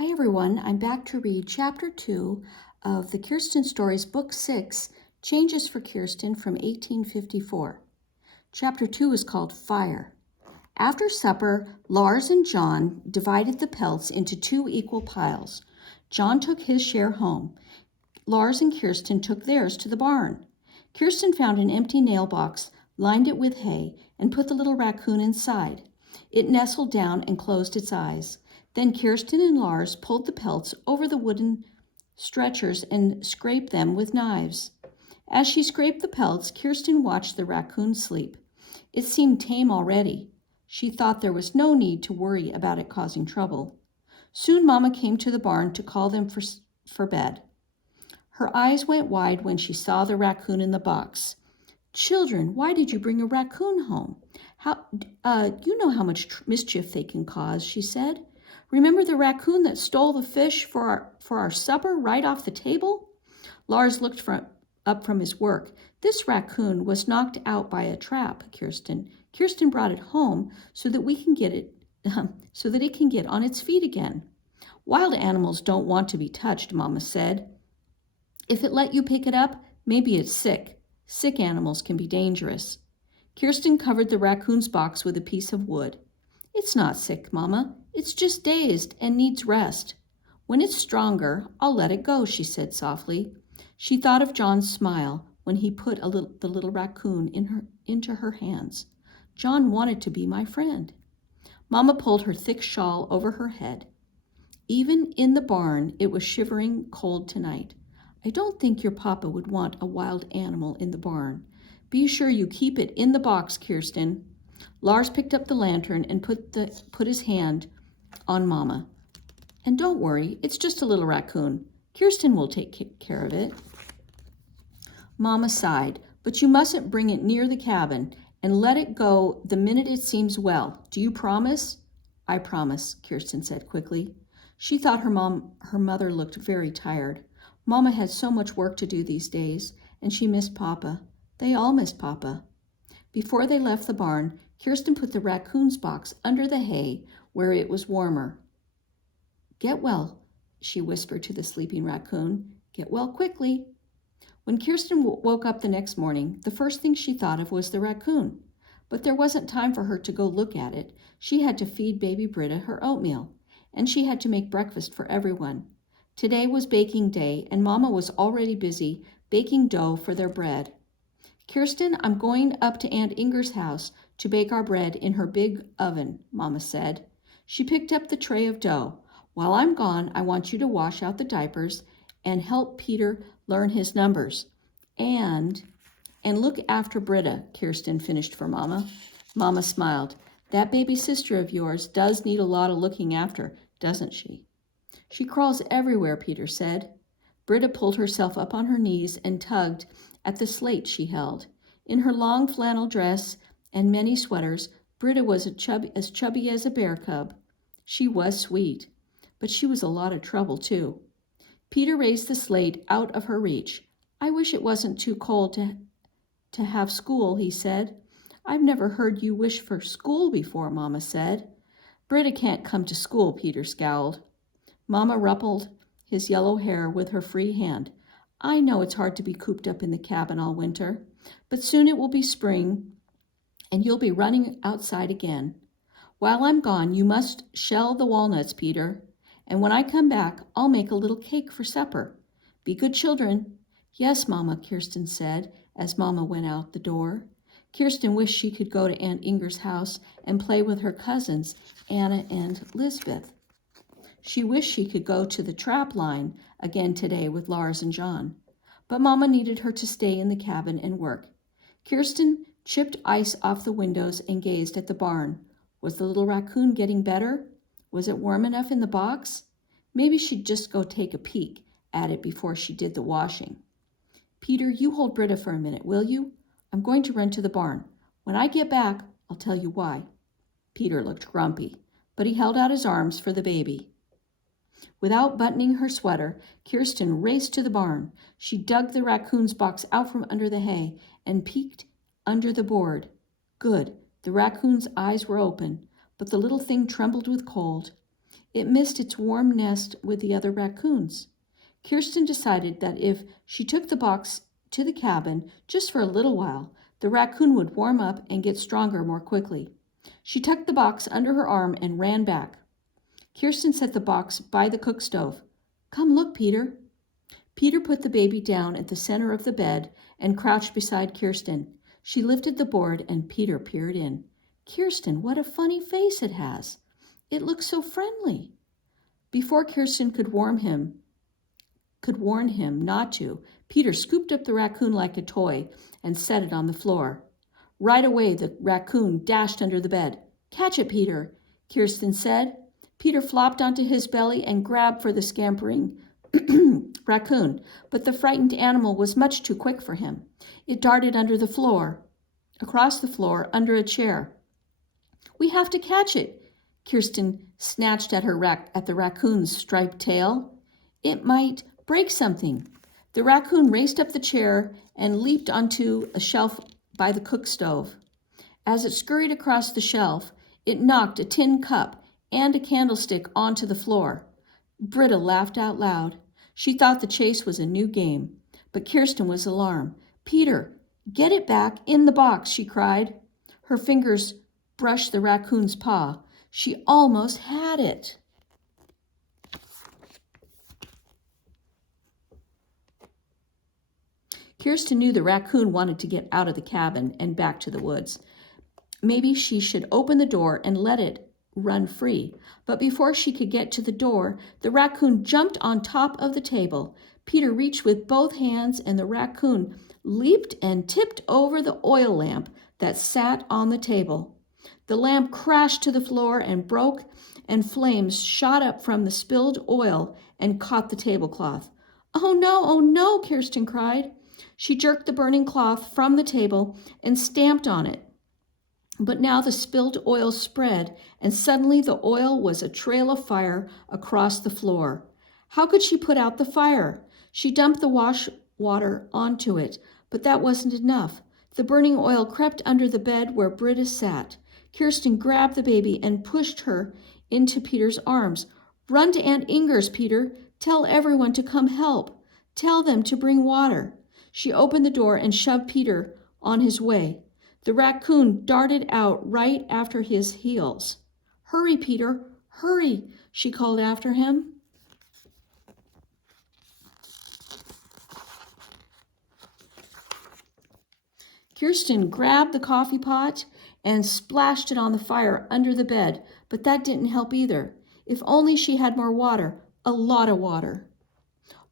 Hi everyone, I'm back to read Chapter 2 of the Kirsten Stories, Book 6, Changes for Kirsten from 1854. Chapter 2 is called Fire. After supper, Lars and John divided the pelts into two equal piles. John took his share home. Lars and Kirsten took theirs to the barn. Kirsten found an empty nail box, lined it with hay, and put the little raccoon inside. It nestled down and closed its eyes. Then Kirsten and Lars pulled the pelts over the wooden stretchers and scraped them with knives. As she scraped the pelts, Kirsten watched the raccoon sleep. It seemed tame already. She thought there was no need to worry about it causing trouble. Soon Mama came to the barn to call them for bed. Her eyes went wide when she saw the raccoon in the box. "Children, why did you bring a raccoon home? You know how much mischief they can cause," she said. "Remember the raccoon that stole the fish for our supper right off the table?" Lars looked up from his work. "This raccoon was knocked out by a trap, Kirsten. Kirsten brought it home so that it can get on its feet again." "Wild animals don't want to be touched," Mama said. "If it let you pick it up, maybe it's sick. Sick animals can be dangerous." Kirsten covered the raccoon's box with a piece of wood. "It's not sick, Mama. It's just dazed and needs rest. When it's stronger, I'll let it go," she said softly. She thought of John's smile when he put the little raccoon into her hands. "John wanted to be my friend." Mama pulled her thick shawl over her head. Even in the barn, it was shivering cold tonight. "I don't think your papa would want a wild animal in the barn. Be sure you keep it in the box, Kirsten." Lars picked up the lantern and put his hand on Mama. "And don't worry, it's just a little raccoon. Kirsten will take care of it." Mama sighed. "But you mustn't bring it near the cabin, and let it go the minute it seems well. Do you promise?" "I promise," Kirsten said quickly. She thought her mother looked very tired. Mama had so much work to do these days, and she missed Papa. They all missed Papa. Before they left the barn, Kirsten put the raccoon's box under the hay where it was warmer. "Get well," she whispered to the sleeping raccoon. "Get well quickly." When Kirsten woke up the next morning, the first thing she thought of was the raccoon. But there wasn't time for her to go look at it. She had to feed baby Britta her oatmeal, and she had to make breakfast for everyone. Today was baking day, and Mama was already busy baking dough for their bread. "Kirsten, I'm going up to Aunt Inger's house to bake our bread in her big oven," Mama said. She picked up the tray of dough. "While I'm gone, I want you to wash out the diapers and help Peter learn his numbers. And look after Britta," Kirsten finished for Mama. Mama smiled. "That baby sister of yours does need a lot of looking after, doesn't she?" "She crawls everywhere," Peter said. Britta pulled herself up on her knees and tugged at the slate she held. In her long flannel dress and many sweaters, Britta was as chubby as a bear cub. She was sweet, but she was a lot of trouble too. Peter raised the slate out of her reach. "I wish it wasn't too cold to have school," he said. "I've never heard you wish for school before," Mama said. "Britta can't come to school," Peter scowled. Mama ruffled his yellow hair with her free hand. "I know it's hard to be cooped up in the cabin all winter, but soon it will be spring, and you'll be running outside again. While I'm gone, you must shell the walnuts, Peter, and when I come back, I'll make a little cake for supper. Be good children." "Yes, Mama," Kirsten said as Mama went out the door. Kirsten wished she could go to Aunt Inger's house and play with her cousins, Anna and Lisbeth. She wished she could go to the trap line again today with Lars and John. But Mama needed her to stay in the cabin and work. Kirsten chipped ice off the windows and gazed at the barn. Was the little raccoon getting better? Was it warm enough in the box? Maybe she'd just go take a peek at it before she did the washing. "Peter, you hold Britta for a minute, will you? I'm going to run to the barn. When I get back, I'll tell you why." Peter looked grumpy, but he held out his arms for the baby. Without buttoning her sweater, Kirsten raced to the barn. She dug the raccoon's box out from under the hay and peeked under the board. Good. The raccoon's eyes were open, but the little thing trembled with cold. It missed its warm nest with the other raccoons. Kirsten decided that if she took the box to the cabin just for a little while, the raccoon would warm up and get stronger more quickly. She tucked the box under her arm and ran back. Kirsten set the box by the cook stove. "Come look, Peter." Peter put the baby down at the center of the bed and crouched beside Kirsten. She lifted the board and Peter peered in. "Kirsten, what a funny face it has. It looks so friendly." Before Kirsten could warn him not to, Peter scooped up the raccoon like a toy and set it on the floor. Right away, the raccoon dashed under the bed. "Catch it, Peter," Kirsten said. Peter flopped onto his belly and grabbed for the scampering raccoon, but the frightened animal was much too quick for him. It darted across the floor, under a chair. "We have to catch it." Kirsten snatched at the raccoon's striped tail. "It might break something." The raccoon raced up the chair and leaped onto a shelf by the cook stove. As it scurried across the shelf, it knocked a tin cup and a candlestick onto the floor. Britta laughed out loud. She thought the chase was a new game, but Kirsten was alarmed. "Peter, get it back in the box," she cried. Her fingers brushed the raccoon's paw. She almost had it. Kirsten knew the raccoon wanted to get out of the cabin and back to the woods. Maybe she should open the door and let it run free. But before she could get to the door, the raccoon jumped on top of the table. Peter reached with both hands, and the raccoon leaped and tipped over the oil lamp that sat on the table. The lamp crashed to the floor and broke, and flames shot up from the spilled oil and caught the tablecloth. Oh no, Kirsten cried. She jerked the burning cloth from the table and stamped on it. But now the spilled oil spread, and suddenly the oil was a trail of fire across the floor. How could she put out the fire? She dumped the wash water onto it, but that wasn't enough. The burning oil crept under the bed where Britta sat. Kirsten grabbed the baby and pushed her into Peter's arms. "Run to Aunt Inger's, Peter. Tell everyone to come help. Tell them to bring water." She opened the door and shoved Peter on his way. The raccoon darted out right after his heels. "Hurry, Peter, hurry," she called after him. Kirsten grabbed the coffee pot and splashed it on the fire under the bed, but that didn't help either. If only she had more water, a lot of water.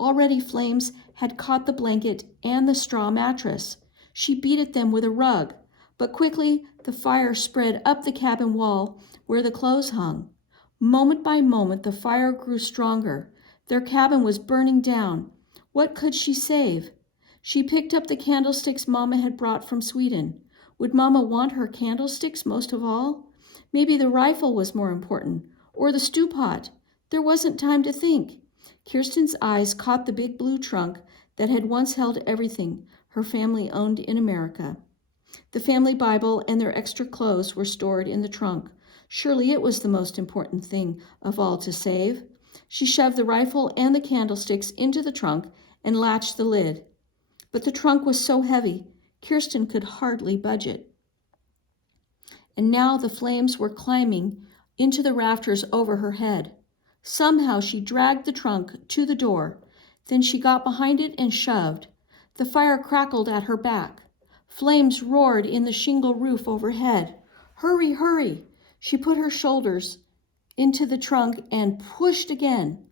Already flames had caught the blanket and the straw mattress. She beat at them with a rug, but quickly the fire spread up the cabin wall where the clothes hung. Moment by moment, the fire grew stronger. Their cabin was burning down. What could she save? She picked up the candlesticks Mama had brought from Sweden. Would Mama want her candlesticks most of all? Maybe the rifle was more important, or the stew pot. There wasn't time to think. Kirsten's eyes caught the big blue trunk that had once held everything her family owned in America. The family Bible and their extra clothes were stored in the trunk. Surely it was the most important thing of all to save. She shoved the rifle and the candlesticks into the trunk and latched the lid. But the trunk was so heavy, Kirsten could hardly budge it. And now the flames were climbing into the rafters over her head. Somehow she dragged the trunk to the door. Then she got behind it and shoved. The fire crackled at her back. Flames roared in the shingle roof overhead. "Hurry, hurry!" She put her shoulders into the trunk and pushed again.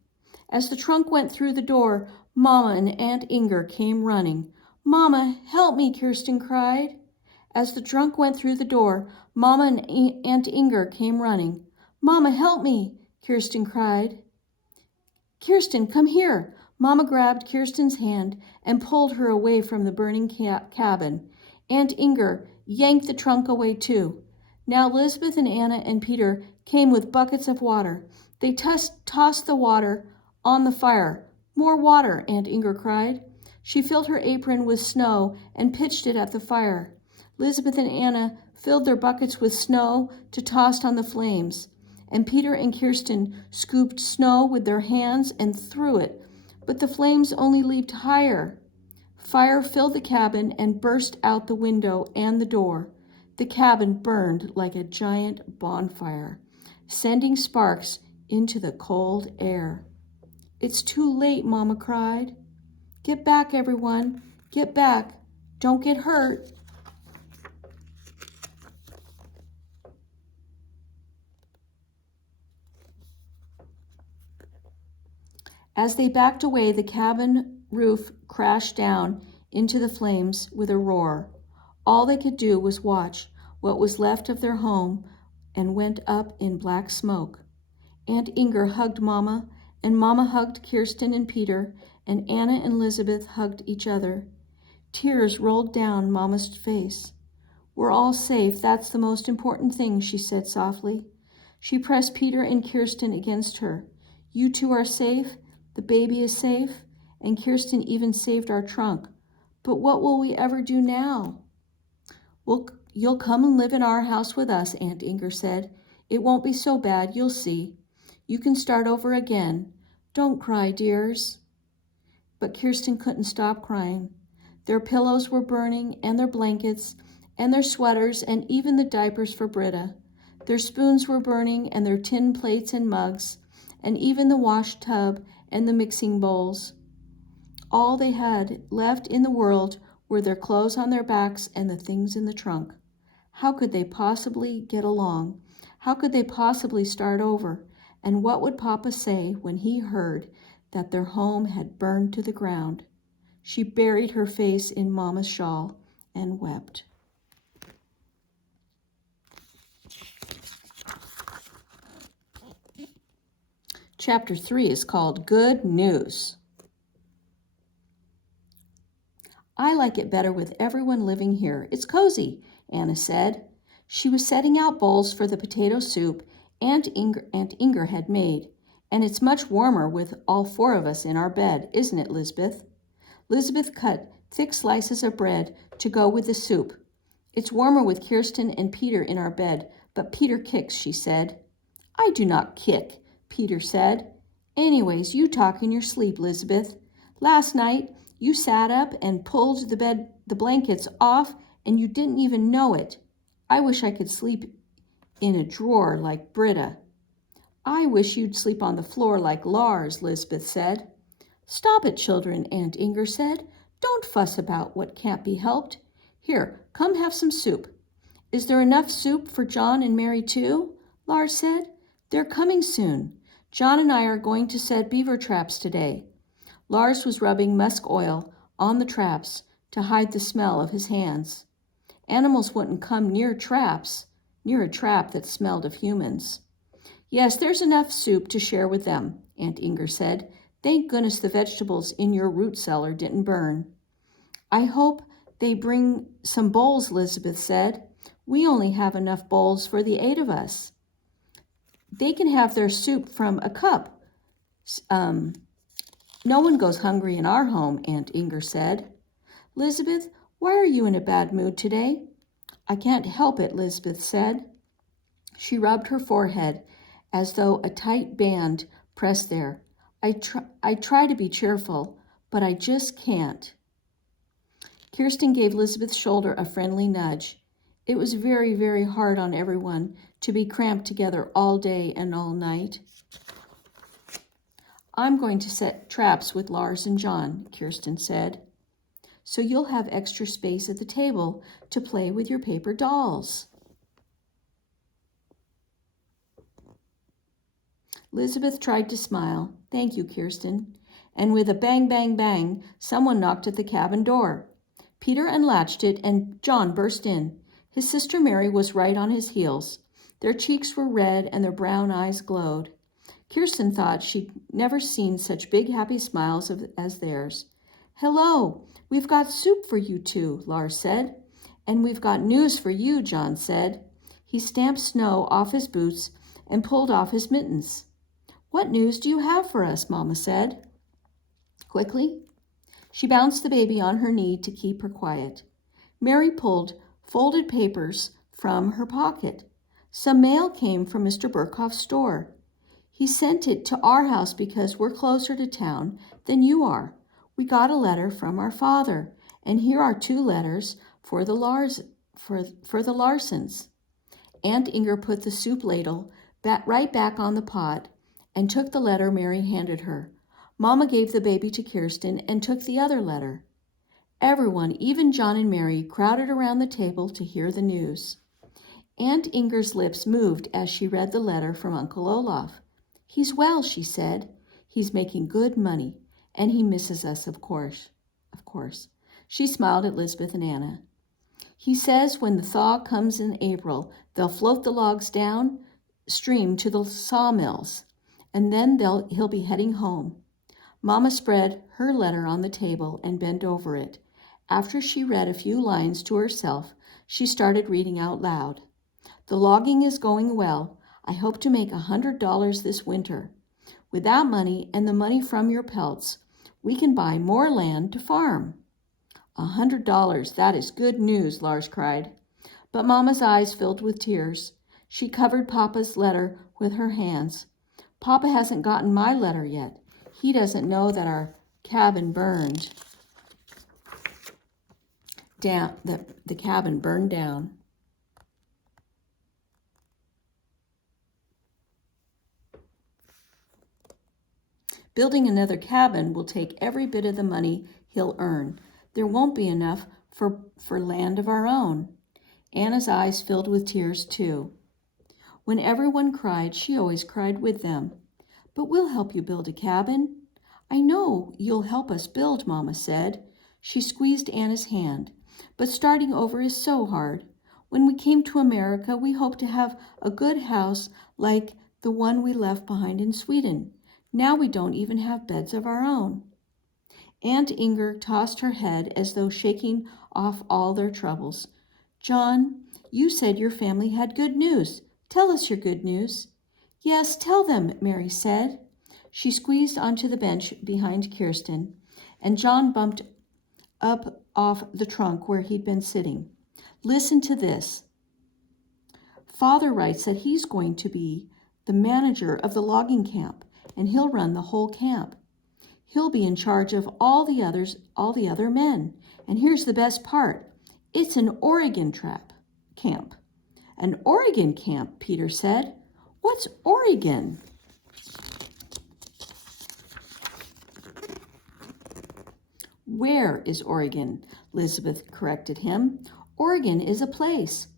As the trunk went through the door, Mama and Aunt Inger came running. "Mama, help me," Kirsten cried. As the trunk went through the door, Mama and Aunt Inger came running. "Mama, help me," Kirsten cried. "Kirsten, come here." Mama grabbed Kirsten's hand and pulled her away from the burning cabin. Aunt Inger yanked the trunk away too. Now Elizabeth and Anna and Peter came with buckets of water. They tossed the water on the fire. "More water," Aunt Inger cried. She filled her apron with snow and pitched it at the fire. Elizabeth and Anna filled their buckets with snow to toss on the flames. and Peter and Kirsten scooped snow with their hands and threw it, but the flames only leaped higher. Fire filled the cabin and burst out the window and the door. The cabin burned like a giant bonfire, sending sparks into the cold air. "It's too late," Mama cried. "Get back, everyone. Get back. Don't get hurt." As they backed away, the cabin roof crashed down into the flames with a roar. All they could do was watch what was left of their home and went up in black smoke. Aunt Inger hugged Mama, and Mama hugged Kirsten and Peter, and Anna and Elizabeth hugged each other. Tears rolled down Mama's face. "We're all safe. That's the most important thing," she said softly. She pressed Peter and Kirsten against her. "You two are safe. The baby is safe, and Kirsten even saved our trunk. But what will we ever do now?" "Well, you'll come and live in our house with us," Aunt Inger said. "It won't be so bad, you'll see. You can start over again. Don't cry, dears." But Kirsten couldn't stop crying. Their pillows were burning, and their blankets, and their sweaters, and even the diapers for Britta. Their spoons were burning, and their tin plates and mugs, and even the wash tub and the mixing bowls. All they had left in the world were their clothes on their backs and the things in the trunk. How could they possibly get along? How could they possibly start over? And what would Papa say when he heard that their home had burned to the ground? She buried her face in Mama's shawl and wept. Chapter 3 is called Good News. "I like it better with everyone living here. It's cozy," Anna said. She was setting out bowls for the potato soup Aunt Inger had made, "and it's much warmer with all four of us in our bed, isn't it, Lisbeth?" Lisbeth cut thick slices of bread to go with the soup. "It's warmer with Kirsten and Peter in our bed, but Peter kicks," she said. "I do not kick," Peter said. "Anyways, you talk in your sleep, Lisbeth. Last night you sat up and pulled the blankets off, and you didn't even know it. I wish I could sleep in a drawer like Britta." "I wish you'd sleep on the floor like Lars," Lisbeth said. "Stop it, children," Aunt Inger said. "Don't fuss about what can't be helped. Here, come have some soup." "Is there enough soup for John and Mary too?" Lars said. "They're coming soon. John and I are going to set beaver traps today." Lars was rubbing musk oil on the traps to hide the smell of his hands. Animals wouldn't come near a trap that smelled of humans. "Yes, there's enough soup to share with them," Aunt Inger said. "Thank goodness the vegetables in your root cellar didn't burn." "I hope they bring some bowls," Elizabeth said. "We only have enough bowls for the 8 of us." "They can have their soup from a cup. No one goes hungry in our home," Aunt Inger said. "Elizabeth, why are you in a bad mood today?" "I can't help it," Elizabeth said. She rubbed her forehead as though a tight band pressed there. I try to be cheerful, but I just can't." Kirsten gave Elizabeth's shoulder a friendly nudge. It was very, very hard on everyone to be cramped together all day and all night. "I'm going to set traps with Lars and John," Kirsten said. "So you'll have extra space at the table to play with your paper dolls." Elizabeth tried to smile. "Thank you, Kirsten." And with a bang, bang, bang, someone knocked at the cabin door. Peter unlatched it, and John burst in. His sister Mary was right on his heels. Their cheeks were red, and their brown eyes glowed. Kirsten thought she'd never seen such big, happy smiles as theirs. "Hello, we've got soup for you two," Lars said. "And we've got news for you," John said. He stamped snow off his boots and pulled off his mittens. "What news do you have for us?" Mama said. Quickly, she bounced the baby on her knee to keep her quiet. Mary pulled folded papers from her pocket. Some mail came from Mr. Burkhoff's store. He sent it to our house because we're closer to town than you are. We got a letter from our father, and here are 2 letters for the Larsens. Aunt Inger put the soup ladle right back on the pot and took the letter Mary handed her. Mama gave the baby to Kirsten and took the other letter. Everyone, even John and Mary, crowded around the table to hear the news. Aunt Inger's lips moved as she read the letter from Uncle Olaf. He's well, she said. He's making good money, and he misses us, of course. She smiled at Lisbeth and Anna. He says when the thaw comes in April, they'll float the logs down stream to the sawmills, and then he'll be heading home. Mama spread her letter on the table and bent over it. After she read a few lines to herself, she started reading out loud. The logging is going well. I hope to make $100 this winter. With that money and the money from your pelts, we can buy more land to farm. $100, that is good news, Lars cried. But Mama's eyes filled with tears. She covered Papa's letter with her hands. Papa hasn't gotten my letter yet. He doesn't know that our cabin burned down. The cabin burned down. Building another cabin will take every bit of the money he'll earn. There won't be enough for land of our own. Anna's eyes filled with tears, too. When everyone cried, she always cried with them. But we'll help you build a cabin. I know you'll help us build, Mama said. She squeezed Anna's hand. But starting over is so hard. When we came to America, we hoped to have a good house like the one we left behind in Sweden. Now we don't even have beds of our own. Aunt Inger tossed her head as though shaking off all their troubles. John, you said your family had good news. Tell us your good news. Yes, tell them, Mary said. She squeezed onto the bench behind Kirsten, and John bumped up off the trunk where he'd been sitting. Listen to this. Father writes that he's going to be the manager of the logging camp, and he'll run the whole camp. He'll be in charge of all the other men. And here's the best part. It's an Oregon camp. An Oregon camp, Peter said. What's Oregon? Where is Oregon? Elizabeth corrected him. Oregon is a place.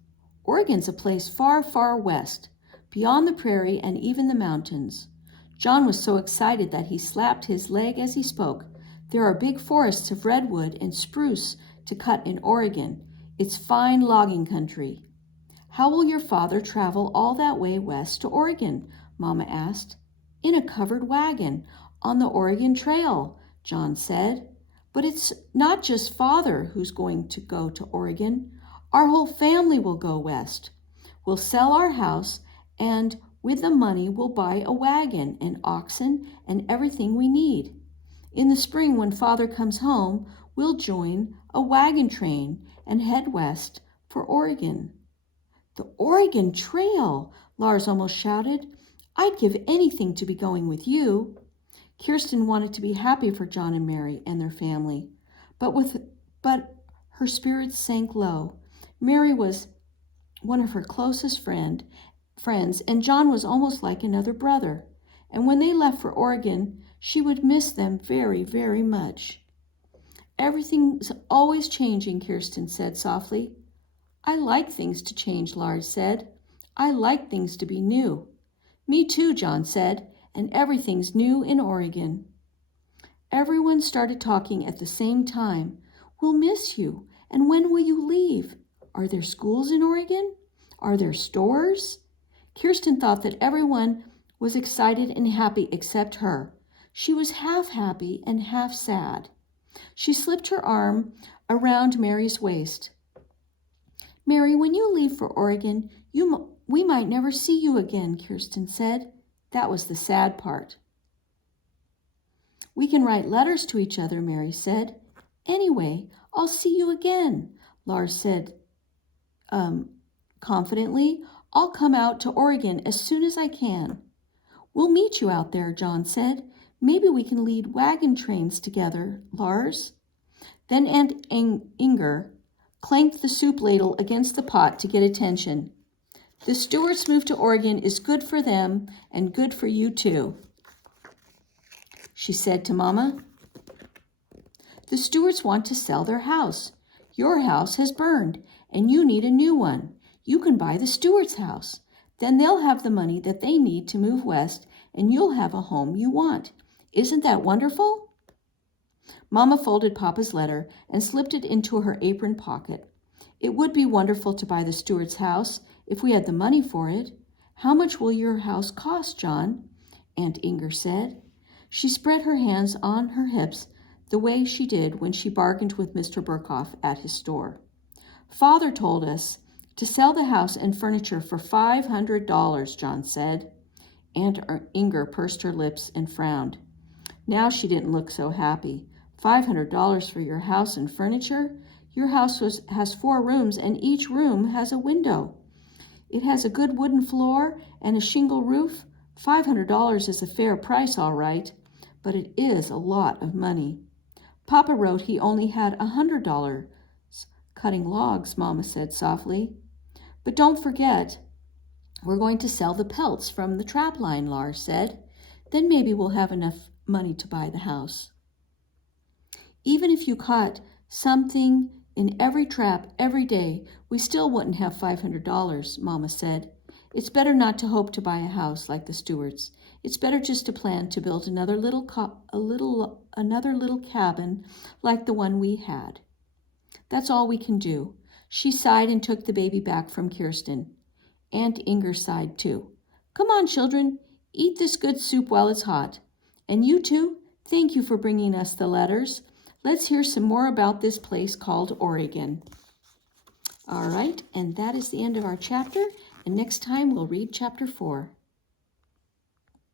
Oregon's a place far, far west, beyond the prairie and even the mountains. John was so excited that he slapped his leg as he spoke. There are big forests of redwood and spruce to cut in Oregon. It's fine logging country. How will your father travel all that way west to Oregon? Mama asked. In a covered wagon, on the Oregon Trail, John said. But it's not just Father who's going to go to Oregon. Our whole family will go west. We'll sell our house, and with the money we'll buy a wagon and oxen and everything we need. In the spring, when Father comes home, we'll join a wagon train and head west for Oregon. The Oregon Trail, Lars almost shouted. I'd give anything to be going with you. Kirsten wanted to be happy for John and Mary and their family, but her spirits sank low. Mary was one of her closest friends, and John was almost like another brother. And when they left for Oregon, she would miss them very, very much. Everything's always changing, Kirsten said softly. I like things to change, Lars said. I like things to be new. Me too, John said, and everything's new in Oregon. Everyone started talking at the same time. We'll miss you, and when will you leave? Are there schools in Oregon? Are there stores? Kirsten thought that everyone was excited and happy except her. She was half happy and half sad. She slipped her arm around Mary's waist. Mary, when you leave for Oregon, we might never see you again, Kirsten said. That was the sad part. We can write letters to each other, Mary said. Anyway, I'll see you again, Lars said confidently. I'll come out to Oregon as soon as I can." "We'll meet you out there," John said. "Maybe we can lead wagon trains together, Lars." Then Aunt Inger clanked the soup ladle against the pot to get attention. "The Stewarts' move to Oregon is good for them and good for you too," she said to Mama. "The Stewarts want to sell their house. Your house has burned, and you need a new one. You can buy the Stewarts' house. Then they'll have the money that they need to move west, and you'll have a home you want. Isn't that wonderful?" Mama folded Papa's letter and slipped it into her apron pocket. "It would be wonderful to buy the Stewarts' house if we had the money for it. How much will your house cost, John?" Aunt Inger said. She spread her hands on her hips the way she did when she bargained with Mr. Burkhoff at his store. "Father told us to sell the house and furniture for $500, John said. Aunt Inger pursed her lips and frowned. Now she didn't look so happy. $500 for your house and furniture? Your house has 4 rooms, and each room has a window. It has a good wooden floor and a shingle roof. $500 is a fair price, all right, but it is a lot of money." "Papa wrote he only had $100 cutting logs," Mama said softly. "But don't forget, we're going to sell the pelts from the trap line," Lars said. "Then maybe we'll have enough money to buy the house." "Even if you caught something in every trap every day, we still wouldn't have $500, Mama said. "It's better not to hope to buy a house like the Stewarts. It's better just to plan to build another little cabin like the one we had. That's all we can do." She sighed and took the baby back from Kirsten. Aunt Inger sighed too. "Come on, children, eat this good soup while it's hot. And you two, thank you for bringing us the letters. Let's hear some more about this place called Oregon." All right, and that is the end of our chapter. And next time we'll read chapter 4.